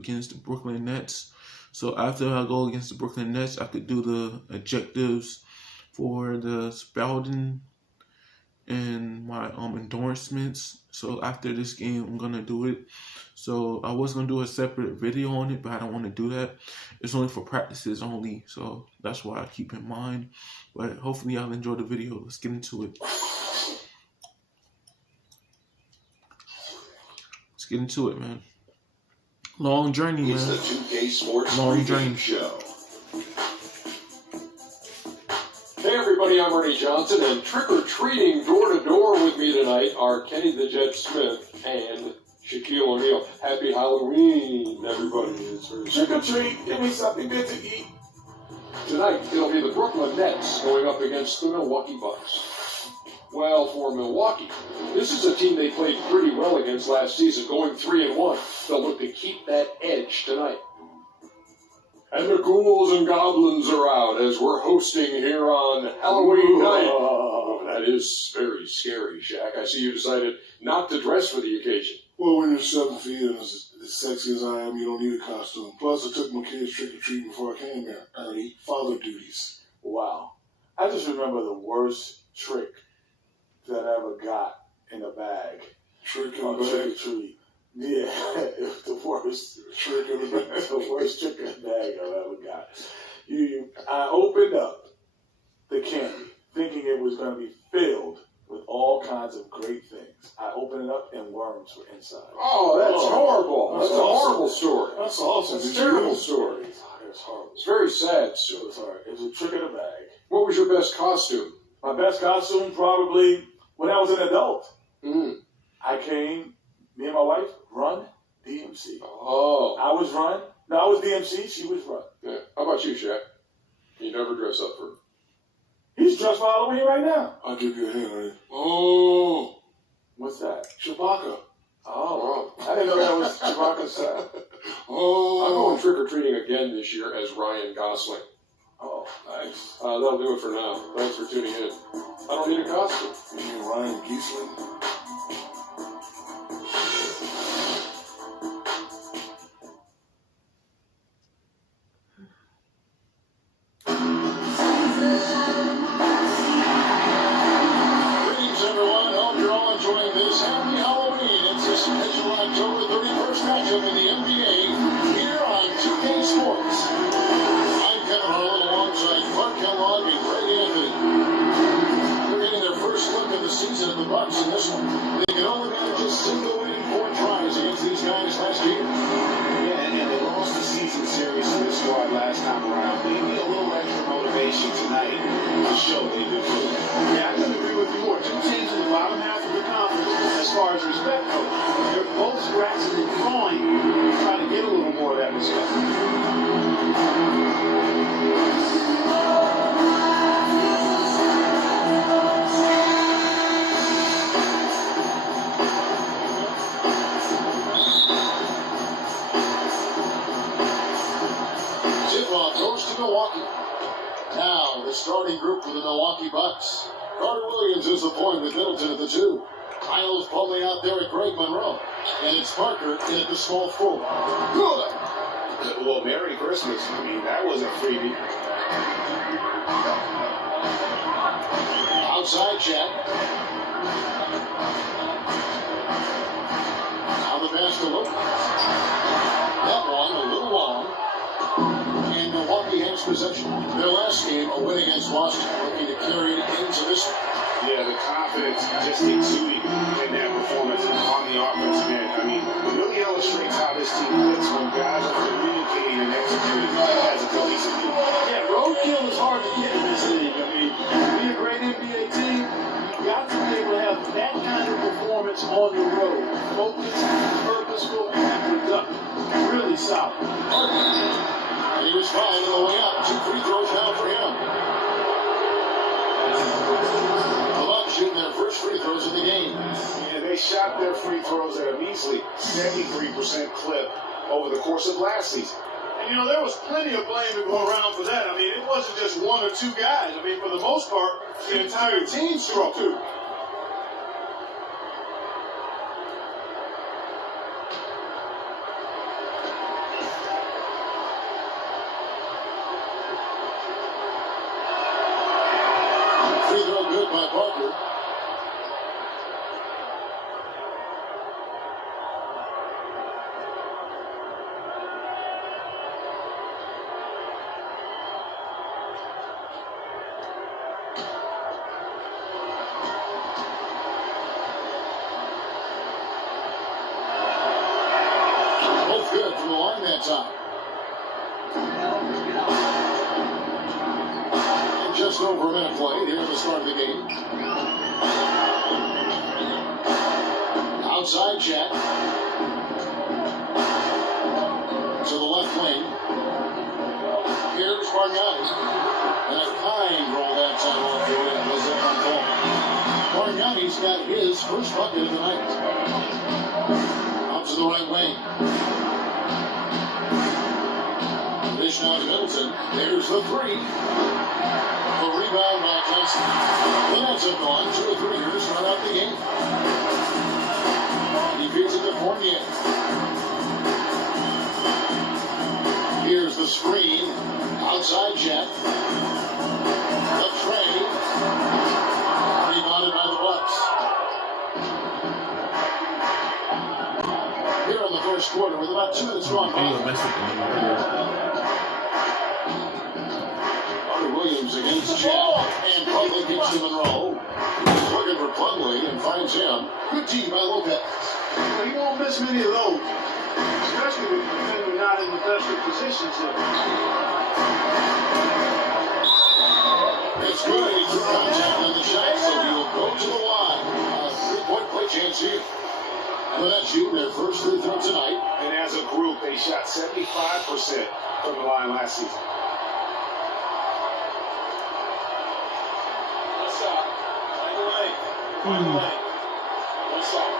against the Brooklyn Nets. So after I go against the Brooklyn Nets, I could do the objectives for the Spalding and my endorsements. So after this game, I'm gonna do it. So I was gonna do a separate video on it, but I don't want to do that. It's only for practices only, so that's why I keep in mind. But hopefully y'all enjoy the video. Let's get into it. Let's get into it, man. Long journey, man. It's the 2K Sports Long journey show. Hey everybody, I'm Ernie Johnson, and trick-or-treating door-to-door with me tonight are Kenny the Jet Smith and Shaquille O'Neal. Happy Halloween, everybody. Trick-or-treat, give me something good to eat. Tonight, it'll be the Brooklyn Nets going up against the Milwaukee Bucks. Well, for Milwaukee, this is a team they played pretty well against last season, going 3-1. They'll look to keep that edge tonight. And the ghouls and goblins are out as we're hosting here on Halloween night. Oh, that is very scary, Shaq. I see you decided not to dress for the occasion. Well, when you're 7 feet and as sexy as I am, you don't need a costume. Plus, I took my kids trick-or-treating before I came here. Ernie, father duties. Wow. I just remember the worst trick that I ever got in a bag. Trick in a bag? Trick-or-treat. Yeah, it was the worst trick in the bag. The worst trick in the bag I've ever got. I opened up the candy thinking it was going to be filled with all kinds of great things. I opened it up and worms were inside. Oh, that's horrible. That's a horrible story. That's awesome. That's a terrible story. It's horrible. It's very sad story. It was a trick in the bag. What was your best costume? My best costume probably when I was an adult. Mm. I came, me and my wife, run DMC. Oh. I was run. No, I was DMC. She was run. Yeah. How about you, Shaq? You never dress up for... He's dressed for Halloween right now. I'll give you a hint, Ernie. Oh. What's that? Chewbacca. Oh. I didn't know that was Chewbacca's son. Oh. I'm going trick-or-treating again this year as Ryan Gosling. Oh, nice. That'll do it for now. Thanks for tuning in. I don't need a costume. You mean Ryan Giesling? Greetings, everyone. Hope you're all enjoying this. Happy Halloween. It's this special October 31st matchup in the NBA here on 2K Sports. I'm Kevin Harlan alongside Clark Kellogg and Greg Anthony. They're getting their first look at the season of the Bucks in this one. They can only manage a single winning 4 tries against these guys last year. Yeah, and they lost the season series to this squad last time around. Maybe a little extra motivation tonight to show they did good. Yeah, I couldn't agree with you more. 2 teams in the bottom half of the conference as far as respect goes. They're both scratching and clawing, trying to get a little more of that respect. Goes to Milwaukee. Now, the starting group for the Milwaukee Bucks. Carter Williams is the point with Middleton at the 2. Miles pulling out there at Greg Monroe. And it's Parker in at the small forward. Good! Well, Merry Christmas. I mean, that was a freebie. Outside check. Now the pass to Luke. That one a little long. And Milwaukee has possession. Their last game, a win against Washington, looking to carry it into this one. Yeah, the confidence just exuding in that performance on the offensive end. I mean, it really illustrates how this team plays when guys are communicating and executing as a cohesive team. Yeah, roadkill is hard to get in this league. I mean, to be a great NBA team, you've got to be able to have that kind of performance on the road. Focused, purposeful, and productive. Really solid. He was fine on the way up. 2 free throws now for him. The Bucks shooting their first free throws of the game. Yeah, they shot their free throws at a measly 73% clip over the course of last season. And, you know, there was plenty of blame to go around for that. I mean, it wasn't just 1 or 2 guys. I mean, for the most part, the entire team struggled, too. outside. And just over a minute played here at the start of the game. Outside check. To the left wing. Here's Bargnani. And a kind roll that time off the way. Was it on goal? Bargnani's got his first bucket of the night. Out to the right wing. Dish now to Middleton. There's the three. The rebound by Johnson. The Nets have gone 2 or 3 years to run out the game. He feeds it to Fournier. Here's the screen. Outside check. The tray. Rebounded by the Bucks. Here in the first quarter with about 2 minutes gone by. Williams against Chad. And Plumlee gets to Monroe. He's looking for Plumlee and finds him. Good D by Lopez. He won't miss many of those, especially when you're not in the best of positions here. It's good. He took contact on the shot, so he will go to the line. A 3-point play chance here. But that's shoot their first free throw tonight. And as a group, they shot 75% from the line last season. What's up? By the way. What's up?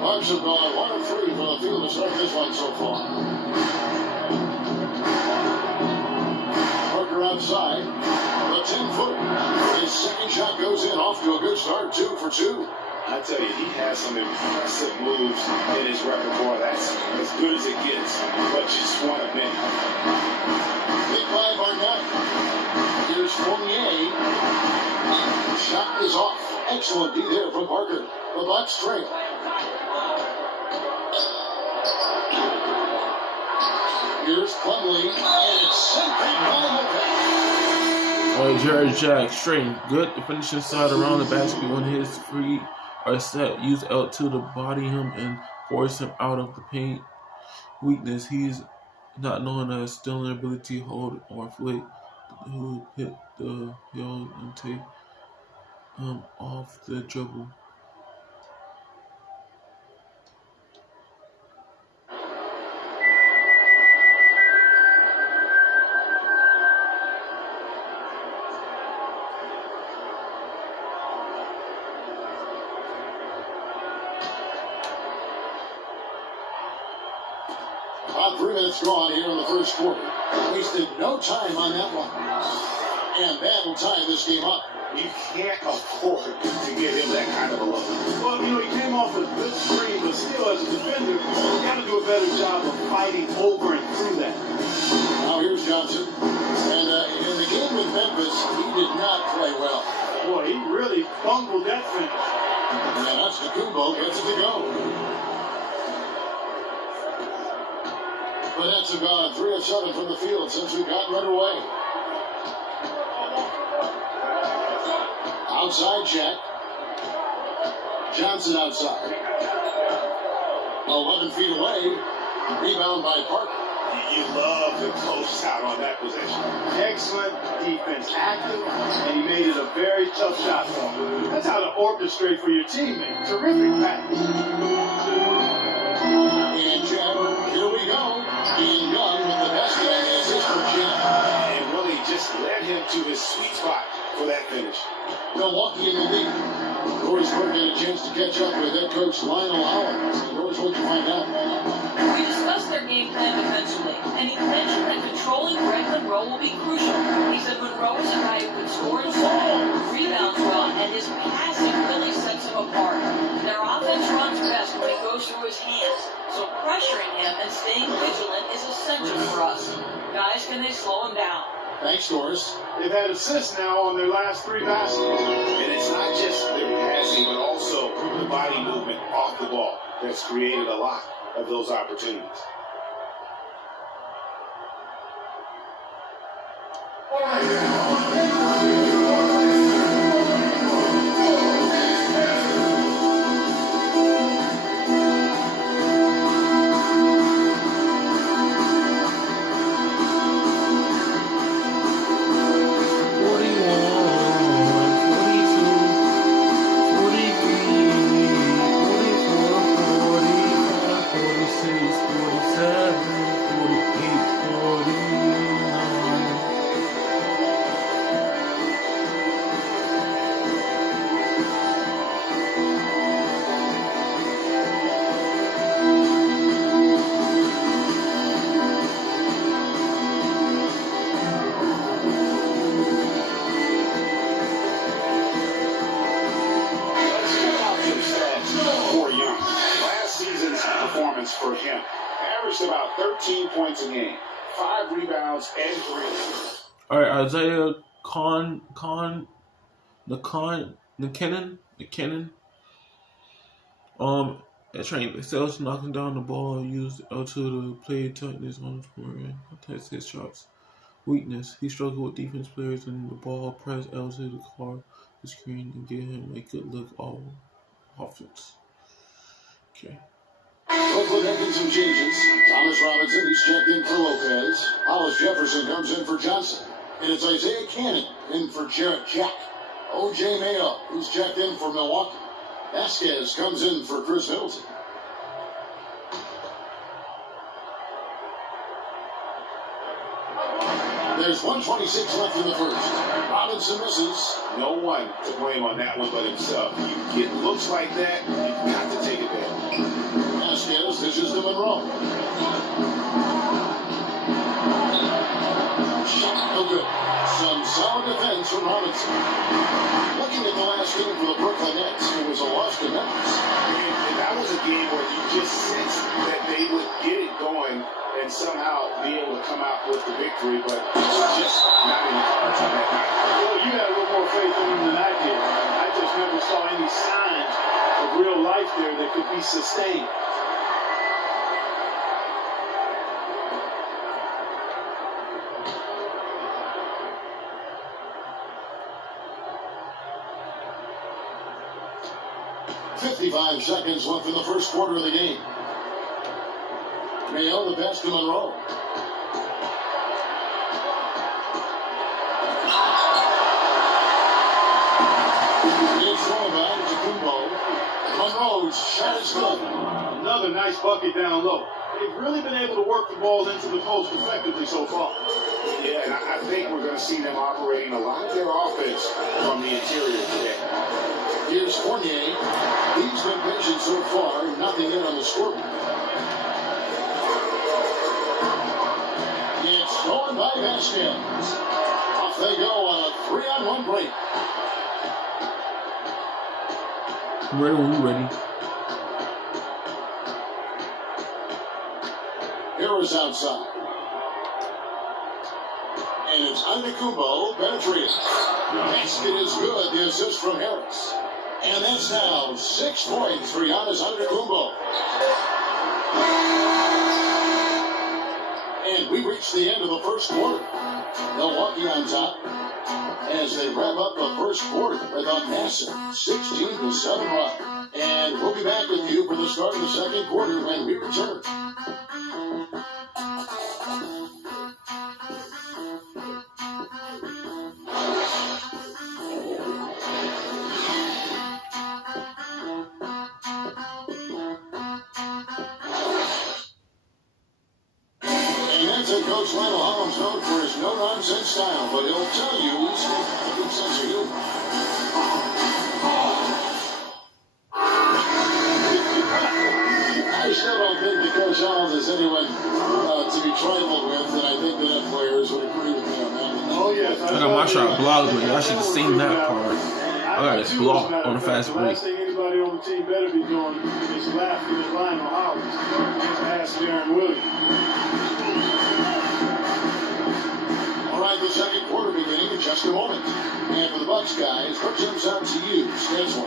Bucks have gone 1 of 3 from the field to start this one so far. Parker outside. The 10-footer. His second shot goes in. Off to a good start. 2 for 2. I tell you, he has some impressive moves in his repertoire. That's as good as it gets, but just one of many. Big by Barnett. Here's Fournier. Shot is off. Excellent D there from Parker. The Bucks trail. Here's Plumlee, and it's sent back by Lopez. Jared Jack, straight good finishing side around the basket when his free are set. Use L2 to body him and force him out of the paint. Weakness, he's not known as stealing ability, hold or flick. Who hit the heel and take off the dribble. About 3 minutes gone here in the first quarter. Wasted no time on that one. And that will tie this game up. You can't afford to give him that kind of a look. Well, he came off a good screen, but still, as a defender, you got to do a better job of fighting over and through that. Now here's Johnson. And in the game with Memphis, he did not play well. Boy, he really bungled that finish. And that's Kumbo gets it to go. The Nets have gone 3 of 7 from the field since we've gotten underway. Outside check. Johnson outside. 11 feet away. Rebound by Parker. You love the close out on that possession. Excellent defense, active, and he made it a very tough shot for him. That's how to orchestrate for your teammate. Terrific pass. And Chad, here we go. Ian Young with the basket and the assist for Chad. And really just led him to his sweet spot for that finish. Milwaukee in the lead. Royceburg had a chance to catch up with head coach Lionel Howard. Here's what you find out. We discussed their game plan defensively, and he mentioned that controlling Greg Monroe will be crucial. He said Monroe is a guy who can score inside, rebounds well, and his passing really sets him apart. Their offense runs best when it goes through his hands, so pressuring him and staying vigilant is essential for us. Guys, can they slow him down? Thanks, Doris. They've had assists now on their last 3 baskets. And it's not just their passing, but also the body movement off the ball that's created a lot of those opportunities. For him, averaged about 13 points a game, 5 rebounds, and 3 assists. All right, Isaiah McKinnon. At training excels knocking down the ball, used L2 to play toughness on his scoring, contest his shots. Weakness: he struggled with defense players and the ball press L2 to card the screen and give him a good look all offense. Okay. Brooklyn making some changes. Thomas Robinson, who's checked in for Lopez. Hollis Jefferson comes in for Johnson. And it's Isaiah Cannon in for Jarrett Jack. O.J. Mayo, who's checked in for Milwaukee. Vasquez comes in for Chris Middleton. There's 1:26 left in the first. Robinson misses. No one to blame on that one but himself. You get looks like that, you've got to take it back. Vasquez dishes to Monroe. Shot no good. Some solid defense from Robinson. Looking at the last game for the Brooklyn Nets, it was a loss to Memphis. And that was a game where you just sensed that they would get it going and somehow be able to come out with the victory, but just not in the cards on that night. Well, you had a little more faith in him than I did. I just never saw any signs of real life there that could be sustained. .55 seconds left in the first quarter of the game. Mayo, the pass to Monroe. It's thrown back to Kumbo. Monroe's shot is good. Another nice bucket down low. They've really been able to work the ball into the post effectively so far. Yeah, and I think we're going to see them operating a lot of their offense from the interior today. Here's Fournier. He's been patient so far, nothing in on the scoreboard. It's stolen by Vasquez. Off they go on a 3-on-1 break. I'm ready when you're ready. Harris outside. And it's Antetokounmpo penetrating. Basket is good. The assist from Harris. And that's now 6 points for Giannis Antetokounmpo. And we reach the end of the first quarter. Milwaukee on top as they wrap up the first quarter with a massive 16-7 run. And we'll be back with you for the start of the second quarter when we return. Coach Randall Hollins known for his no-nonsense style, but he'll tell you he's got a good sense of humor. I still don't think that Coach Hollins is anyone to be trifled with, and I think the net players would agree with me on that one. Oh, yes. I got my shot blocked, but y'all should have seen that part. I got it blocked on a fast break. The last thing anybody on the team better be doing is laughing at Lionel Hollins past Darren Williams. All right, the second quarter beginning in just a moment. And for the Bucks guys, what jumps out to you, stats-wise?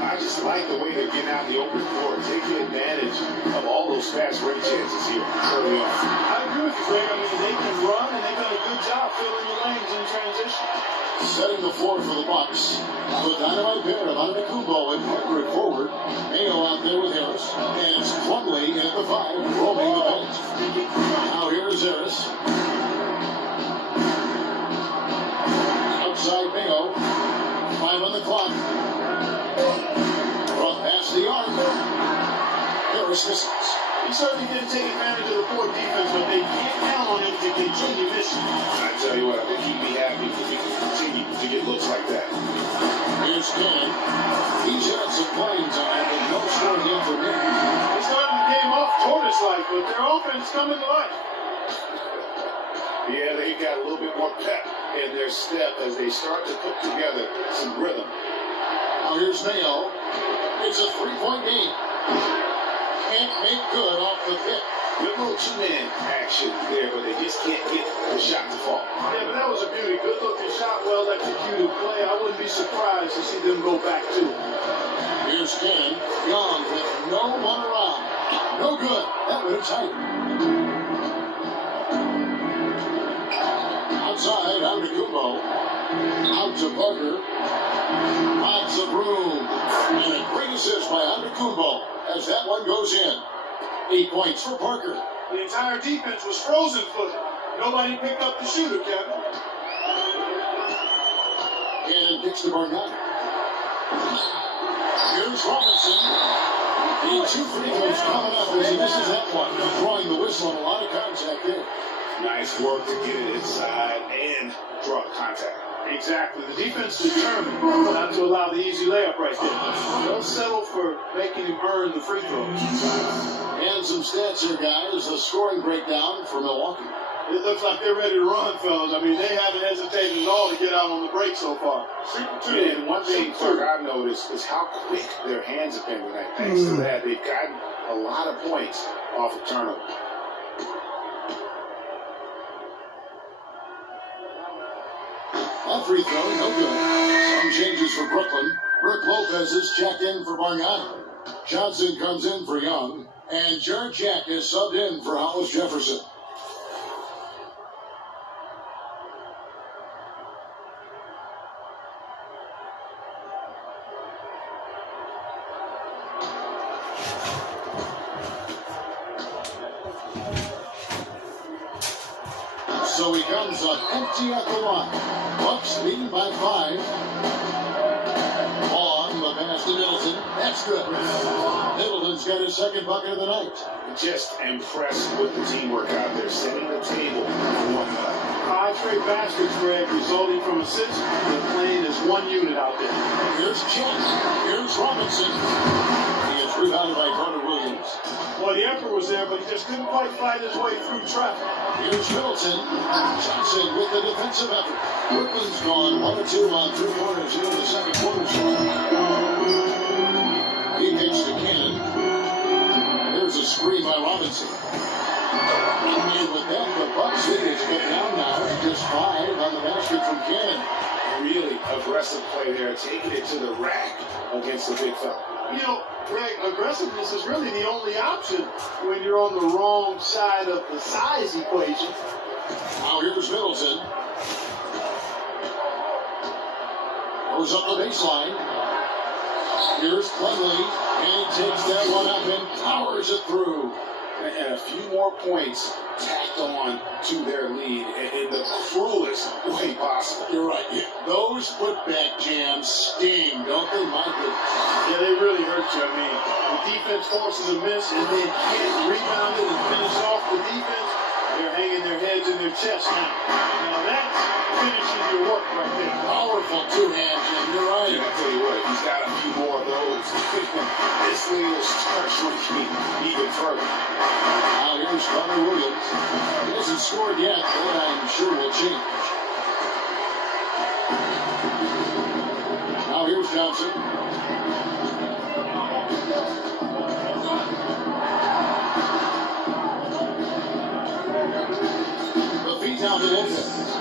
I just like the way they're getting out the open floor, taking advantage of all those fast break chances here early on. I agree with you, Greg. I mean, they can run, and they've done a good job filling the lanes in setting the floor for the Bucks. The dynamite pair of Antetokounmpo and Parker at forward. Mayo out there with Harris. And it's Plumlee in at the 5, roaming the bench. Now here's Harris. Outside Mayo. 5 on the clock. From past the arc. Harris misses. He certainly didn't take advantage of the poor defense, but they can't count on him to continue missing. I tell you what, I think he'd be happy if he could continue to get looks like that. Here's Ken. He's had some playing time, but no score yet for him. They started the game off tortoise-like, but their offense coming to life. Yeah, they got a little bit more pep in their step as they start to put together some rhythm. Now here's Mayo. It's a 3-point game. Can't make good off the pick. Good little two-man action there, but they just can't get the shot to fall. Yeah, but that was a beauty. Good-looking shot, well-executed play. I wouldn't be surprised to see them go back to it. Here's Ken. Young with no one around. No good. That would have tight. Outside, Antetokounmpo. Out to Parker. Lots of room. And a great assist by Antetokounmpo as that one goes in. 8 points for Parker. The entire defense was frozen-footed. Nobody picked up the shooter, Kevin. And kicks to Barnett. Here's Robinson. The 2 free throws coming up as he misses that one. Drawing the whistle and a lot of contact there. Nice work to get it inside and draw contact. Exactly. The defense determined not to allow the easy layup right there. They'll settle for making him earn the free throws. And some stats here, guys. A scoring breakdown for Milwaukee. It looks like they're ready to run, fellas. I mean, they haven't hesitated at all to get out on the break so far. And one thing, Clark, I've noticed is how quick their hands have been tonight. Thanks to that, they've gotten a lot of points off of turnover. That free throw, no good. Some changes for Brooklyn. Brook Lopez is checked in for Bargnani. Johnson comes in for Young. And Jared Jack is subbed in for Hollis Jefferson. So he comes up empty at the line. Bucks leading by 5. On the pass to Middleton. That's good. Middleton's got his second bucket of the night. Just impressed with the teamwork out there, setting the table for one another. 5 straight baskets, Greg, resulting from assists. They're playing as one unit out there. Here's Chet. Here's Robinson. He is rebounded by Carter Williams. Well, the effort was there, but he just couldn't quite fight his way through traffic. Here's Middleton. Johnson with the defensive effort. Brooklyn's gone 1 or 2 on 3 quarters here in the second quarter. He kicks to Cannon. There's a screen by Robinson. And with that, the Bucks lead is cut down now to just 5 on the basket from Cannon. Really aggressive play there, taking it to the rack against the big fella. You know, Greg, aggressiveness is really the only option when you're on the wrong side of the size equation. Now here's Middleton. Goes up the baseline. Here's Plumlee. And he takes that one up and powers it through. And a few more points tacked on to their lead in the cruelest way possible. You're right. Yeah. Those putback jams sting, don't they, Michael? Yeah, they really hurt you. I mean, the defense forces a miss and they can't rebound it and finish off the defense. They're hanging their heads in their chest now. Now that's finishing your work right there. Powerful two-hand jam. You're right. And I tell you what, if he's got a few more of those, this lead will start shrinking even further. Now here's Carter Williams. He hasn't scored yet, but I'm sure will change. Now here's Johnson. The feet down to Lopez.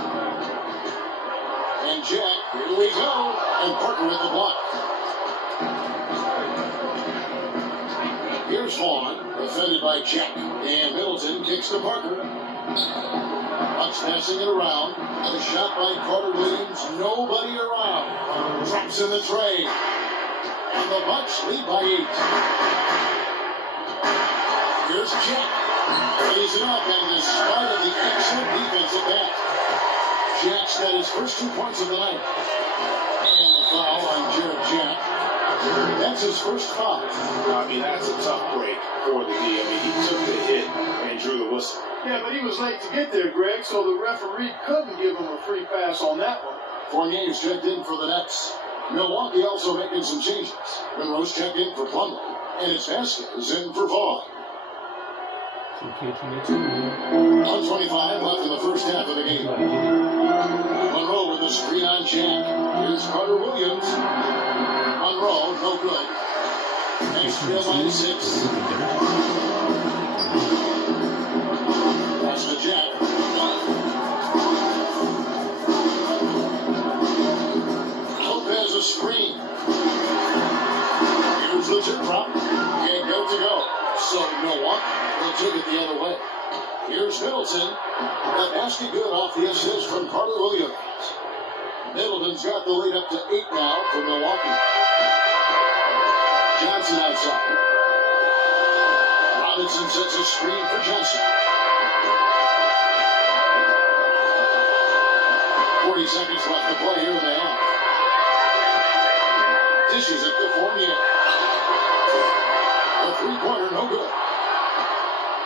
And Jack, here we go. And Parker with the block. Here's Vaughn, defended by Jack. And Middleton kicks to Parker. Bucks passing it around. And a shot by Carter Williams. Nobody around. Drops in the tray. And the Bucks lead by 8. Here's Jack. Lays it up, and the start of the excellent defense at that. Jack's got his first 2 points of the night. And the foul on Jared Jack. That's his first foul. I mean, that's a tough break for the D. I mean, he took the hit and drew the whistle. Yeah, but he was late to get there, Greg, so the referee couldn't give him a free pass on that one. Fournier's checked in for the Nets. Milwaukee also making some changes. Monroe's checked in for Plumlee, and it's Vasquez in for Vaughn. 1:25 left in the first half of the game. Monroe with a screen on Jack. Here's Carter Williams. Monroe, no good. Next field line 6. Pass to Jack. Lopez a screen. Here's the tip drop. Can't get it to go. So Milwaukee will take it the other way. Here's Middleton. The basket good off the assist from Carter Williams. Middleton's got the lead up to 8 now for Milwaukee. Johnson outside. Robinson sets a screen for Johnson. 40 seconds left to play here in the half. Dishes it to Fournier. The three-pointer, no good.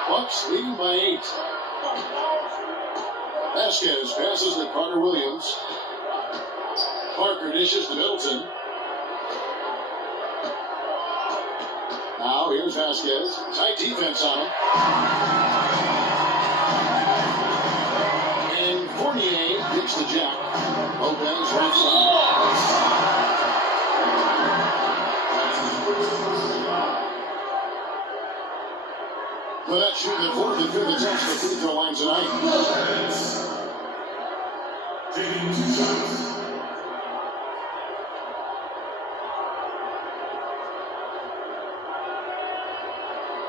Bucks leading by 8. Vasquez passes to Carter Williams. Parker dishes to Middleton. Now here's Vasquez. Tight defense on him. And Fournier kicks to Jack. Lopez right side. But that's shooting the 4th and 5th attempts for free throw line tonight.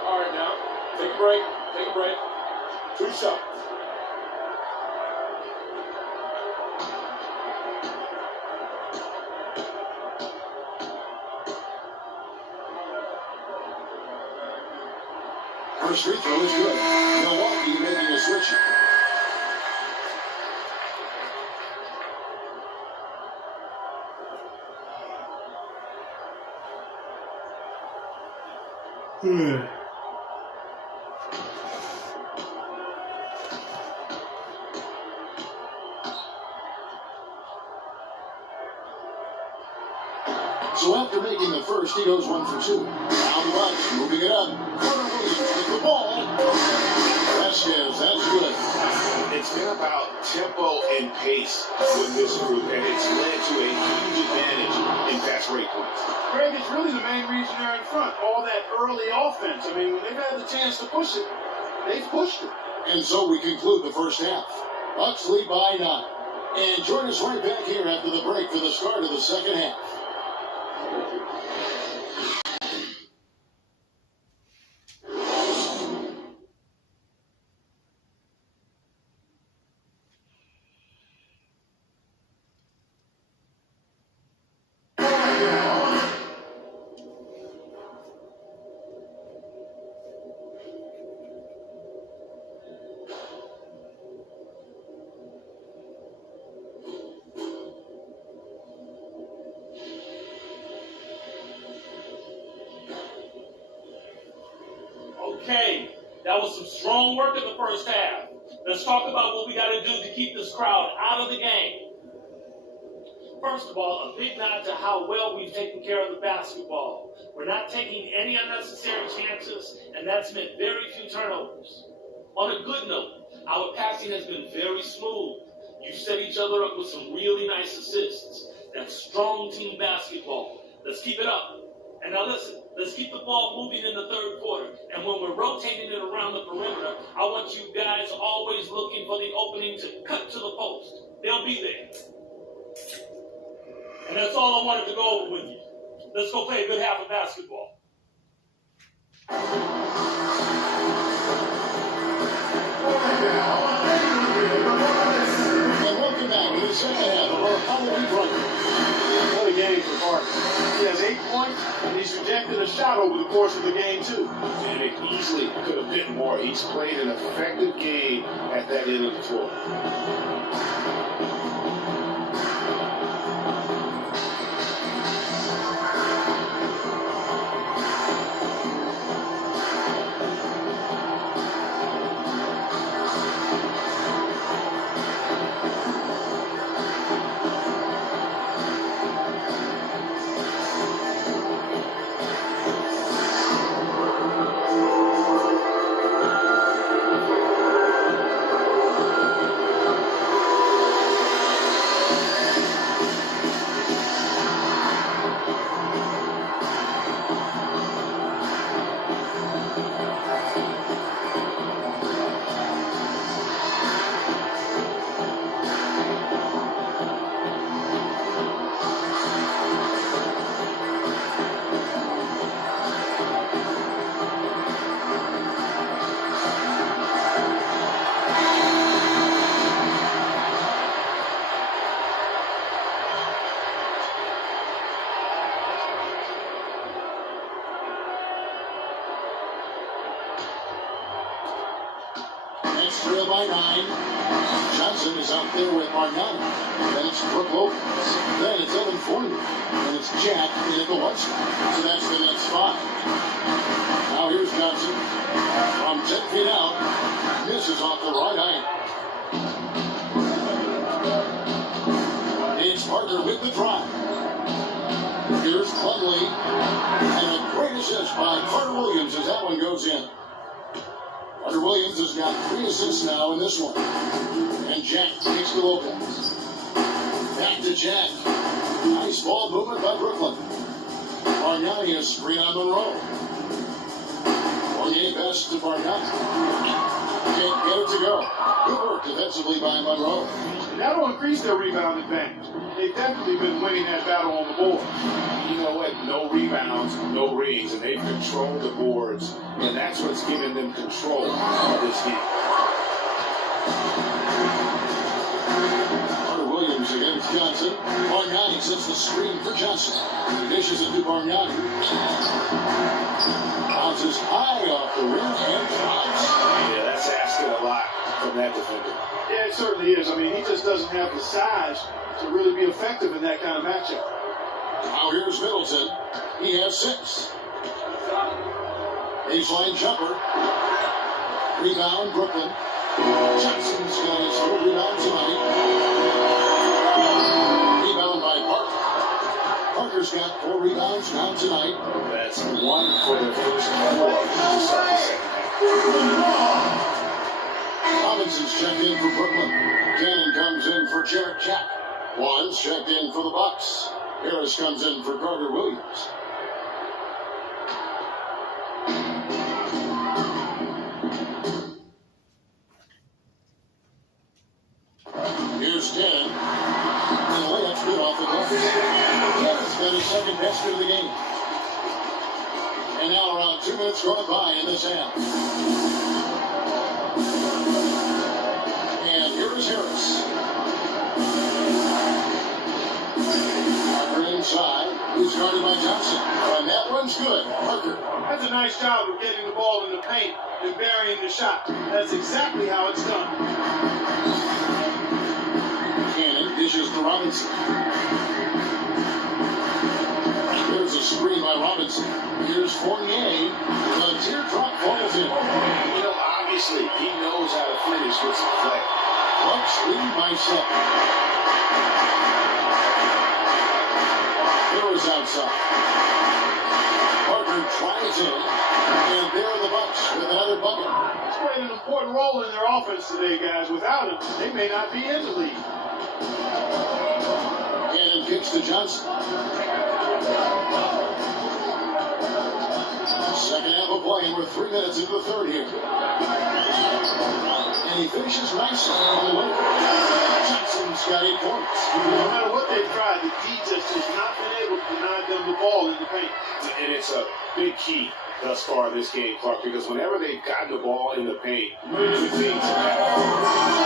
All right, now, take a break. 2 shots. First free throw is good. Milwaukee making a switch. So after making the first, he goes 1 for 2. Now Bucks moving it up. Carter Williams with the ball. Vasquez, that's good. It's been about tempo and pace with this group, and it's led to a huge advantage in fast break points. Greg, it's really the main reason they're in front. All that early offense. I mean, when they've had the chance to push it, they've pushed it. And so we conclude the first half. Bucks lead by 9. And join us right back here after the break for the start of the second half. Okay, that was some strong work in the first half. Let's talk about what we got to do to keep this crowd out of the game. First of all, a big nod to how well we've taken care of the basketball. We're not taking any unnecessary chances, and that's meant very few turnovers. On a good note, our passing has been very smooth. You set each other up with some really nice assists. That's strong team basketball. Let's keep it up. And now listen, let's keep the ball moving in the third quarter. And when we're rotating it around the perimeter, I want you guys always looking for the opening to cut to the post. They'll be there. And that's all I wanted to go over with you. Let's go play a good half of basketball. Now, He's rejected a shot over the course of the game, too. And it easily could have been more. He's played an effective game at that end of the floor. Trail by 9. Johnson is out there with Margano. Then it's Brooke Lopez. Then it's Evan Fournier. And it's Jack in at the 1 spot. So that's the next 5. Now here's Johnson. From 10 feet out. Misses off the right eye. It's Parker with the drive. Here's Plumlee. And a great assist by Carter Williams as that one goes in. Carter Williams has got 3 assists now in this one. And Jack takes to Lopez. Back to Jack. Nice ball movement by Brooklyn. Bargnani is screen on Monroe. Fournier pass to Bargnani. Can't get it to go. Good work defensively by Monroe. And that'll increase their rebound advantage. They've definitely been winning that battle on the board. You know what? No rebounds, no rings, and they've controlled the boards, and that's what's giving them control of this game. Carter Williams against Johnson. Bargnani sets the screen for Johnson. He dishes it to Bargnani. Bounces high off the rim and drops. Yeah, that's asking a lot from that defender. Yeah, it certainly is. I mean, he just doesn't have the size to really be effective in that kind of matchup. Now here's Middleton. He has 6. Baseline jumper. Rebound, Brooklyn. Johnson's got his 4 rebounds tonight. Rebound by Parker. Parker's got 4 rebounds now tonight. That's 1 for the first 4 to start the second half. Robinson's checked in for Brooklyn. Cannon comes in for Jarrett Jack. One's checked in for the Bucks. Harris comes in for Carter Williams. Here's Cannon. And the layup's good off the glass. Cannon's got his second best of the game. And now around 2 minutes going by in this half. And here is Harris. Parker inside. He's guarded by Johnson. And that one's good. Parker. That's a nice job of getting the ball in the paint and burying the shot. That's exactly how it's done. Cannon dishes to Robinson. There's a screen by Robinson. Here's Fournier. The teardrop falls in. You know, obviously, he knows how to finish with some play. Bucks lead by 7. Harris outside. Parker drives in. And there are the Bucks with another bucket. He's played an important role in their offense today, guys. Without him, they may not be in the league. Cannon kicks to Johnson. Second half of play, and we're 3 minutes into the third here. And he finishes nicely on the way. Johnson's got 8 points. No matter what they've tried, the D just has not been able to deny them the ball in the paint. And it's a big key thus far in this game, Clark, because whenever they've gotten the ball in the paint, good things happen.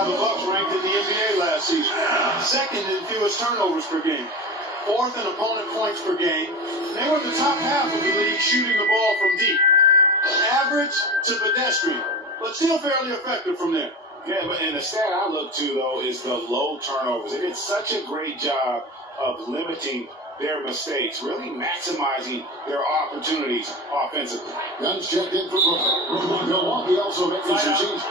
how the Bucks ranked in the NBA last season. Second in fewest turnovers per game. Fourth in opponent points per game. They were in the top half of the league shooting the ball from deep. Average to pedestrian, but still fairly effective from there. Yeah, but and the stat I look to, though, is the low turnovers. They did such a great job of limiting their mistakes, really maximizing their opportunities offensively. Guns checked in for Brooklyn. Milwaukee also making some changes.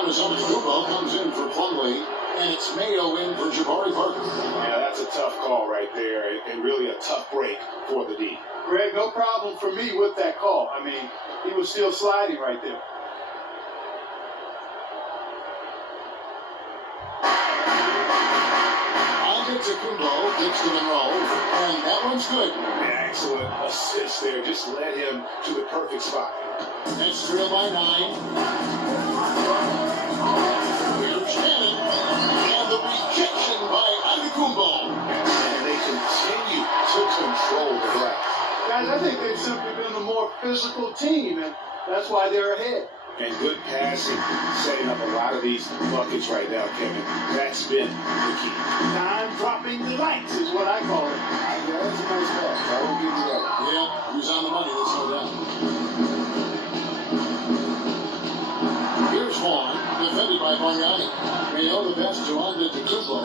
Arizona Kubo comes in for Plumlee, and it's Mayo in for Jabari Parker. Yeah, that's a tough call right there, and really a tough break for the D. Greg, no problem for me with that call. I mean, he was still sliding right there. To Kubo, gets to Monroe, and that one's good. Yeah, excellent assist there. Just led him to the perfect spot. Next drill by 9. Here's Cannon, and the rejection by Antetokounmpo. And they continue to control the glass. Guys, I think they've simply been the more physical team, and that's why they're ahead. And good passing, setting up a lot of these buckets right now, Kevin. That's been the key. Time-dropping delights is what I call it. Yeah, that's a nice pass. I will give you that. Yeah, he was on the money, let's go down. Here's Vaughn, defended by Bargnani. Mayo the pass to Antetokounmpo.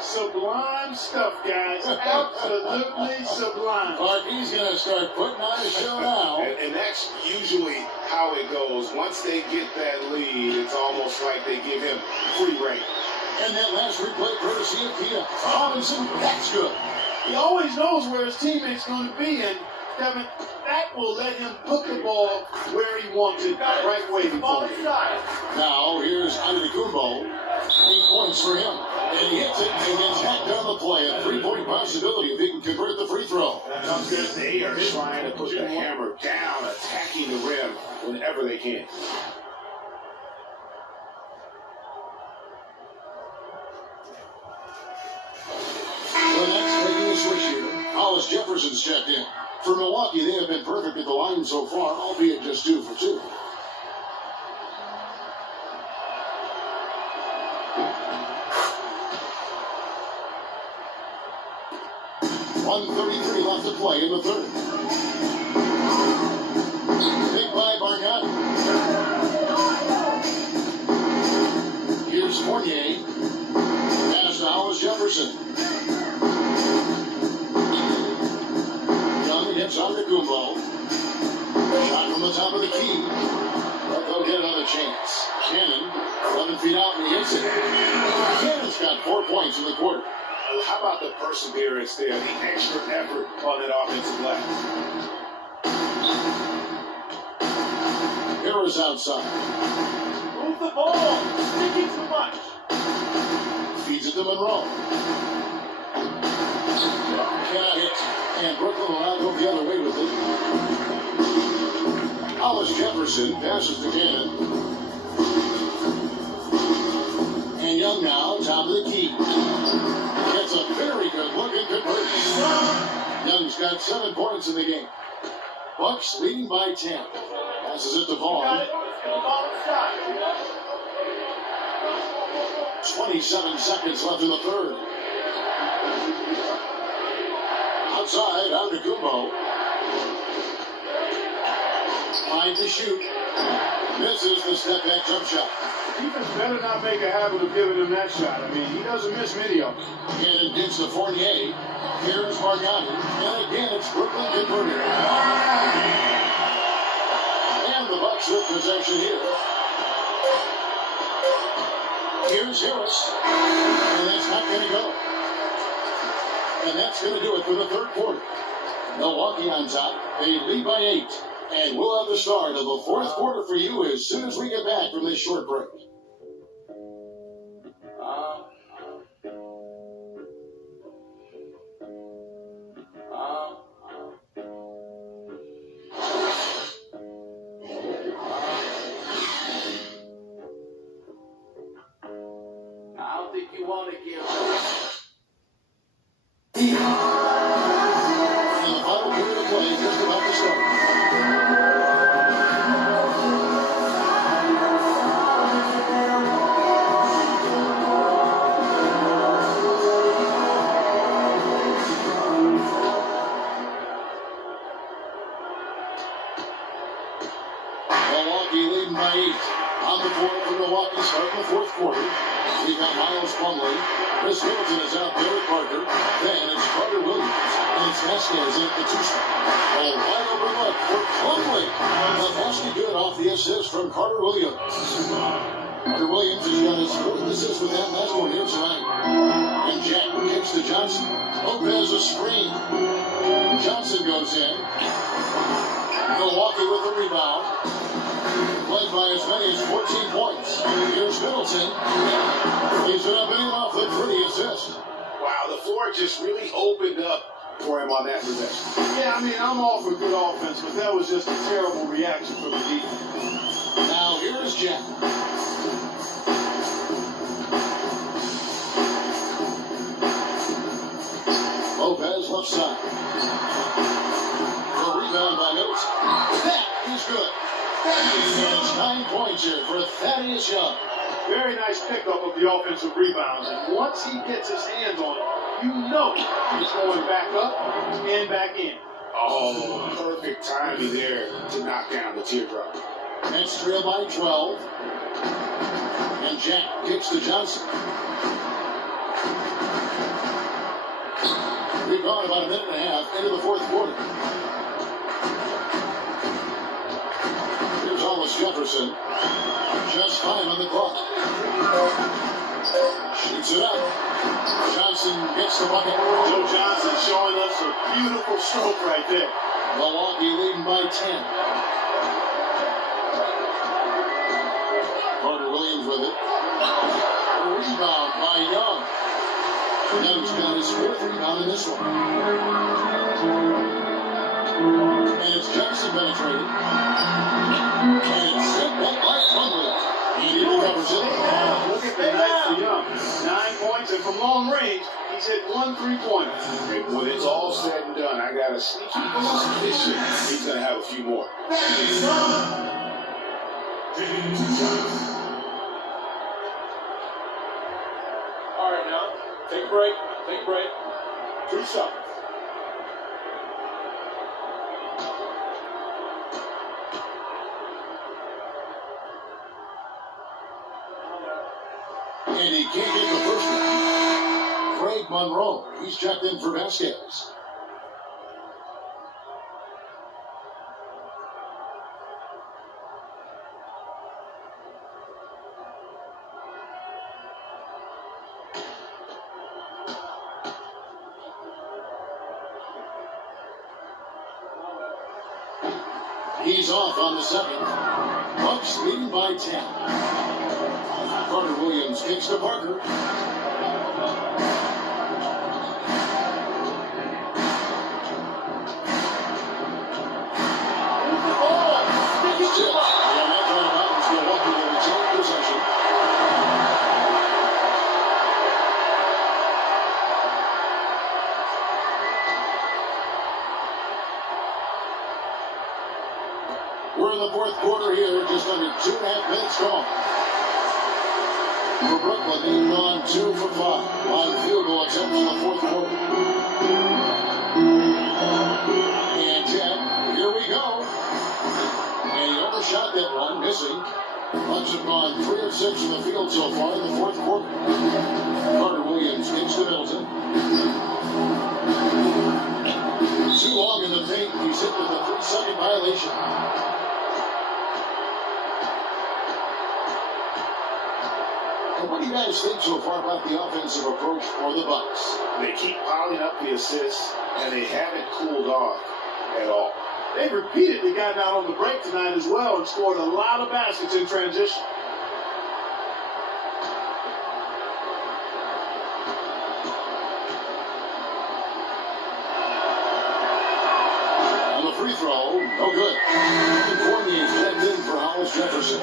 Sublime stuff, guys. Absolutely sublime. He's going to start putting on a show now. And that's usually how it goes. Once they get that lead, it's almost like they give him free reign. And that last replay courtesy of Pia Robinson, that's good. He always knows where his teammate's going to be, and Kevin, that will let him put the ball where he wants it, right waiting for it. Now, here's Antetokounmpo. 8 points for him. And he hits it and gets hacked on the play. A 3-point possibility if he can convert the free throw. They are trying to put the hammer down, attacking the rim whenever they can. The Nets making a switch here. Hollis Jefferson's checked in. For Milwaukee, they have been perfect at the line so far, albeit just 2 for 2. .133 left to play in the third. Big by Bargnani. Here's Fournier. Pass to Hollis Jefferson. Young hits Antetokounmpo. Shot from the top of the key. But they'll get another chance. Cannon, 11 feet out, and he hits it. Cannon's got 4 points in the quarter. How about the perseverance there, the extra effort on that offensive glass? Harris outside. Move the ball. Sticking too much. Feeds it to Monroe. Cannot hit. And Brooklyn will now go the other way with it. Hollis Jefferson passes to Cannon. And Young now, top of the key. Gets a very good look and converts. Young's got 7 points in the game. Bucks leading by 10. Passes it to Vaughn. 27 seconds left in the third. Outside, Antetokounmpo. 5 to shoot. Misses the step-back jump shot. Defense better not make a habit of giving him that shot. I mean, he doesn't miss many of them. Cannon digs to Fournier. Here's Bargnani. And again, it's Brooklyn converted. And the Bucks with possession here. Here's Harris. And that's not going to go. And that's going to do it for the third quarter. Milwaukee on top. They lead by 8. And we'll have the start of the fourth quarter for you as soon as we get back from this short break. Now don't think you want to give them. And the final period of play just about to start. Milwaukee leading by 8. On the board for Milwaukee starting the fourth quarter. We got Miles Plumlee. Chris Middleton is out there at Parker. Then it's Carter Williams. And it's Vasquez in at the 2-spot. A wide open look for Plumlee. But Vasquez good off the assist from Carter Williams. Carter Williams has got his fourth assist with that last one here tonight. And Jack kicks to Johnson. Lopez a screen. Johnson goes in. Milwaukee with the rebound. Led by as many as 14 points. Here's Middleton. He's it up and in off the pretty assist. Wow, the floor just really opened up for him on that possession. Yeah, I mean, I'm all for good offense, but that was just a terrible reaction from the defense. Now here is Jack. Lopez left side. The rebound by Middleton. That is good. It's 9 points here for Thaddeus Young. Very nice pickup of the offensive rebounds, and once he gets his hands on it, you know he's going back up and back in. Oh, perfect timing there to knock down the teardrop. Next trail by 12. And Jack kicks to Johnson. We've gone about a minute and a half into the fourth quarter. Here's Hollis Jefferson. Just 5 on the clock. Shoots it up. Johnson gets the bucket. Joe Johnson showing us a beautiful stroke right there. Milwaukee leading by 10. Carter Williams with it. A rebound by Young. Young's got his fourth rebound in this one. And it's Johnson penetrating. And it's sent back by Plumlee. He recovers it. Look at the night for Young. 9 points, and from long range, he's hit 1 3-pointer. And when it's all said and done, I got a sneaky suspicion he's going to have a few more. All right, now, take a break. Take a break. 2 seconds. And he can't get the first one. Craig Monroe. He's checked in for Vasquez. He's off on the second. Bucks leading by 10. Carter Williams kicks to Parker. Still, yeah, that kind of happens. Milwaukee will retain possession. We're in the fourth quarter here, just under 2.5 minutes gone. For Brooklyn, they've gone 2 for 5 on field goal attempts in the fourth quarter. And Jack, here we go. And he overshot that one, missing. Bucks have gone 3 of 6 in the field so far in the fourth quarter. Carter Williams kicks to Middleton. Too long in the paint. He's hit with a 3-second violation. And what do you guys think so far about the offensive approach for the Bucks? They keep piling up the assists, and they haven't cooled off at all. They've repeatedly gotten out on the break tonight as well and scored a lot of baskets in transition. On the free throw, no good. Fournier's checked in for Hollis Jefferson.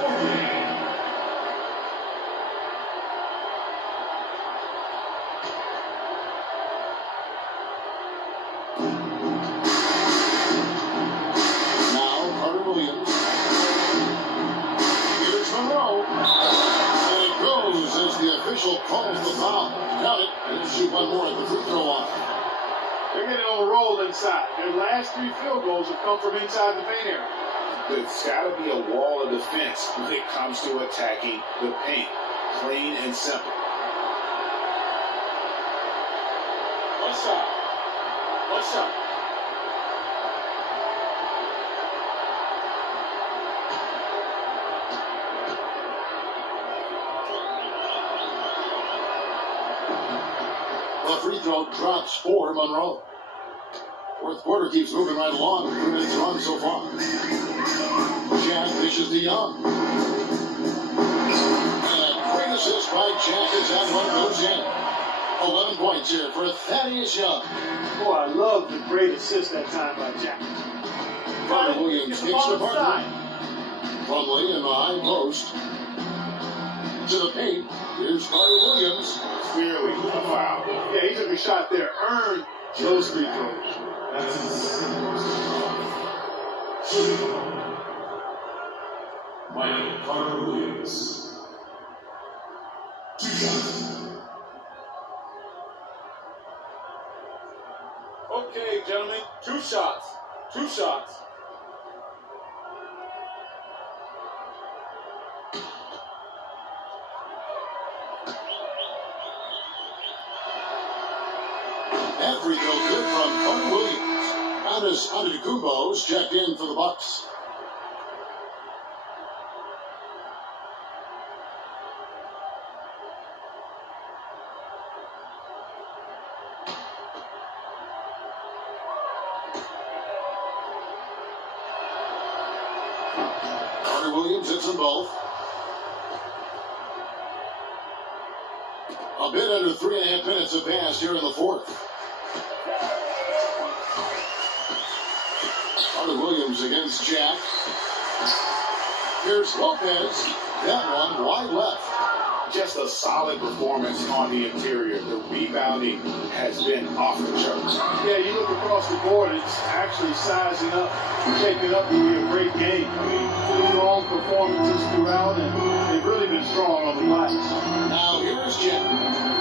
official calls the foul. Count it, and he'll shoot one more at the free throw line. They're getting on the roll inside. Their last 3 field goals have come from inside the paint area. There's got to be a wall of defense when it comes to attacking the paint. Plain and simple. One shot. One shot. The free throw drops for Monroe. Fourth quarter keeps moving right along. 3 minutes on so far. Jack dishes to Young. And a great assist by Jack as that one goes in. 11 points here for Thaddeus Young. Boy, I love the great assist that time by Jack. Carter Williams kicks the Parker. Plumlee in the high post. To the paint. Here's Carter Williams. Clearly a foul. Yeah, he took a shot there. Earned those free throws. Mike Carter Williams. Okay, gentlemen, 2 shots. 2 shots. That free throw good from Carter Williams. Giannis Antetokounmpo's checked in for the Bucks. Carter Williams hits them both. A bit under 3.5 minutes have passed here in the fourth. Carter Williams against Jack. Here's Lopez. That one wide left. Just a solid performance on the interior. The rebounding has been off the charts. Yeah, you look across the board, it's actually sizing up, shaping up to be a great game. I mean, 2 long performances throughout, and they've really been strong on the glass. Now here's Jack.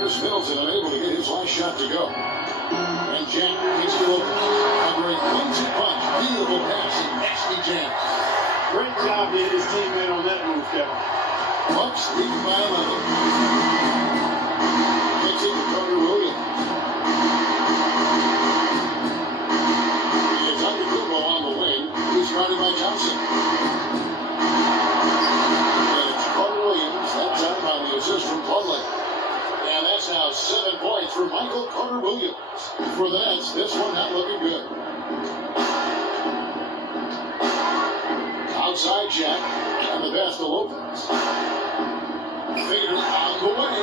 Here's Middleton unable to get his last shot to go. And Jack takes it over. Under a clean punch. Beautiful pass and nasty jam. Great job to hit his teammate on that move, Kevin. Bucks leading by 11. Kicks it to Carter Williams. It's Antetokounmpo on the wing. He's guarded by Johnson. And it's Carter Williams. That time on the assist from Plumlee. And that's now 7 points for Michael Carter Williams. For the Nets, this one not looking good. Outside Jack, and the pass to Lopez. Fader on the way.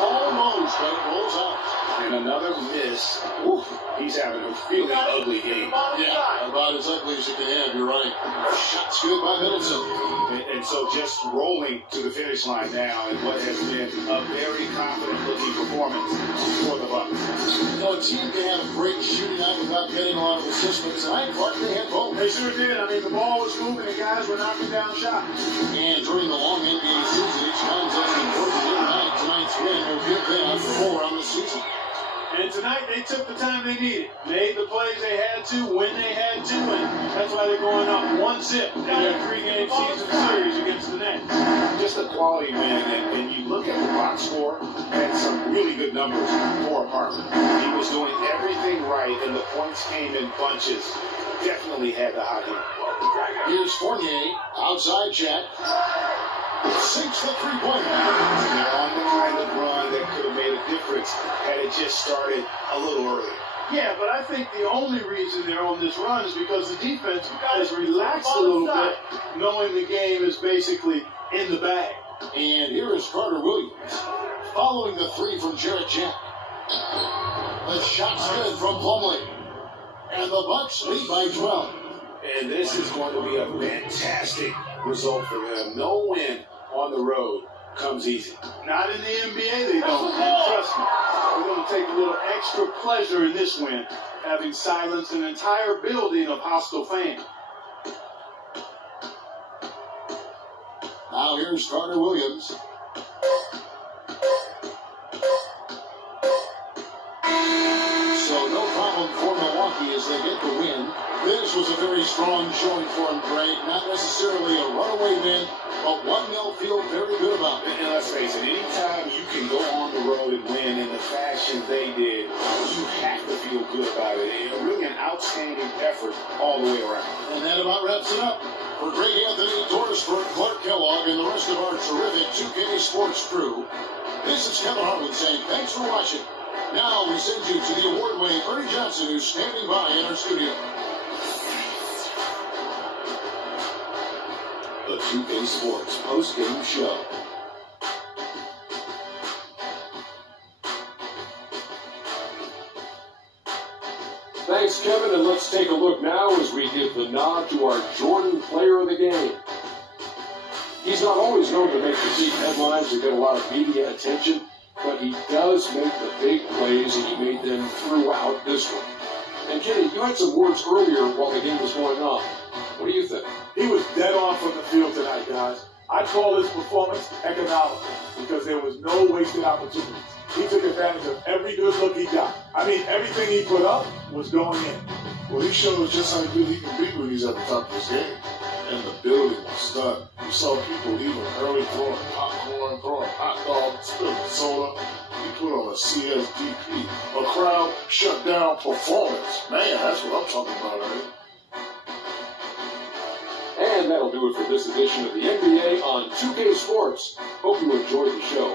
Almost, but it rolls out. And another miss. Ooh, he's having a really ugly game. Yeah, about as ugly as you can have, you're right. Shots good by Middleton. And so just rolling to the finish line now in what has been a very confident-looking performance for the Bucks. You know, a team can have a great shooting night without getting a lot of assists, but tonight, Clark, they had both. They sure did. I mean, the ball was moving and guys were knocking down shots. And during the long NBA season, each contest important tonight. Tonight's win will give them 4 on the season. And tonight they took the time they needed, made the plays they had to, when they had to, and that's why they're going up 1-0 in their 3-game season series against the Nets. Just a quality win, and you look at the box score, and some really good numbers for Parker. He was doing everything right, and the points came in bunches. Definitely had the hot hand. Here's Fournier, outside Jack. Sinks the three-pointer. They're on the kind of run that could have made a difference had it just started a little earlier. Yeah, but I think the only reason they're on this run is because the defense has relaxed a little bit, knowing the game is basically in the bag. And here is Carter Williams, following the 3 from Jarrett Jack. The shot's good from Plumlee. And the Bucks lead by 12. And this is going to be a fantastic result for them. No win on the road comes easy. Not in the NBA, they don't. And trust me, we're going to take a little extra pleasure in this win, having silenced an entire building of hostile fans. Now here's Carter Williams. Milwaukee as they get the win. This was a very strong showing for them, Greg. Not necessarily a runaway win, but one they'll feel very good about. And let's face it, anytime you can go on the road and win in the fashion they did, you have to feel good about it. And really an outstanding effort all the way around. And that about wraps it up. For Greg Anthony, Dorisburg, Clark Kellogg, and the rest of our terrific 2K Sports crew, this is Kevin Harlan saying thanks for watching. Now we send you to the award-winning Ernie Johnson, who's standing by in our studio. The 2K Sports post-game show. Thanks, Kevin, and let's take a look now as we give the nod to our Jordan Player of the Game. He's not always known to make the big headlines or get a lot of media attention, but he does make the big plays, and he made them throughout this one. And Kenny, you had some words earlier while the game was going on. What do you think? He was dead on from the field tonight, guys. I call his performance economical because there was no wasted opportunities. He took advantage of every good look he got. I mean, everything he put up was going in. Well, he showed just how good he can be when he's at the top of his game. And the building was stunned. We saw people leaving early, throwing popcorn, throwing hot dogs, spilling soda. He put on a CSDP, a crowd shut down performance. Man, that's what I'm talking about, right? And that'll do it for this edition of the NBA on 2K Sports. Hope you enjoyed the show.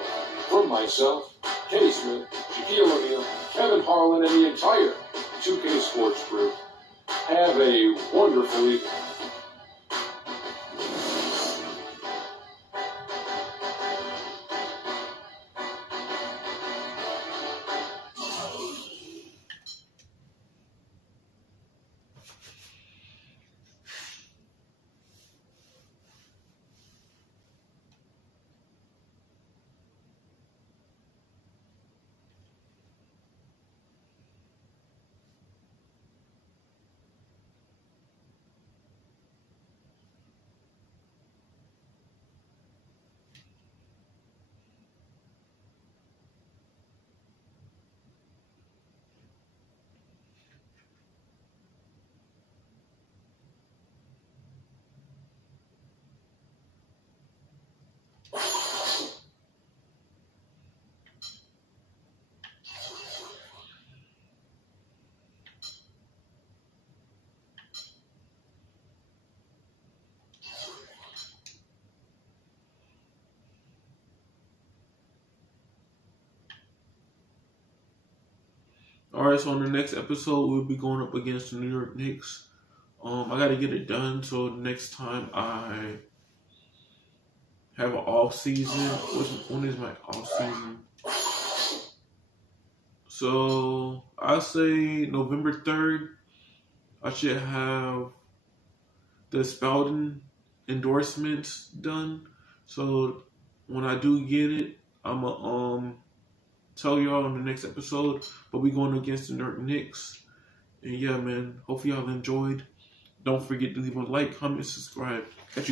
From myself, Kenny Smith, Shaquille O'Neal, Kevin Harlan, and the entire 2K Sports crew, have a wonderful evening. Alright, so on the next episode, we'll be going up against the New York Knicks. I got to get it done so next time I have an off season. When is my off season? So I'll say November 3rd. I should have the Spalding endorsements done. So when I do get it, I'm gonna tell y'all in the next episode. But we going against the New York Knicks. And yeah, man, hopefully y'all enjoyed. Don't forget to leave a like, comment, subscribe. Catch you guys.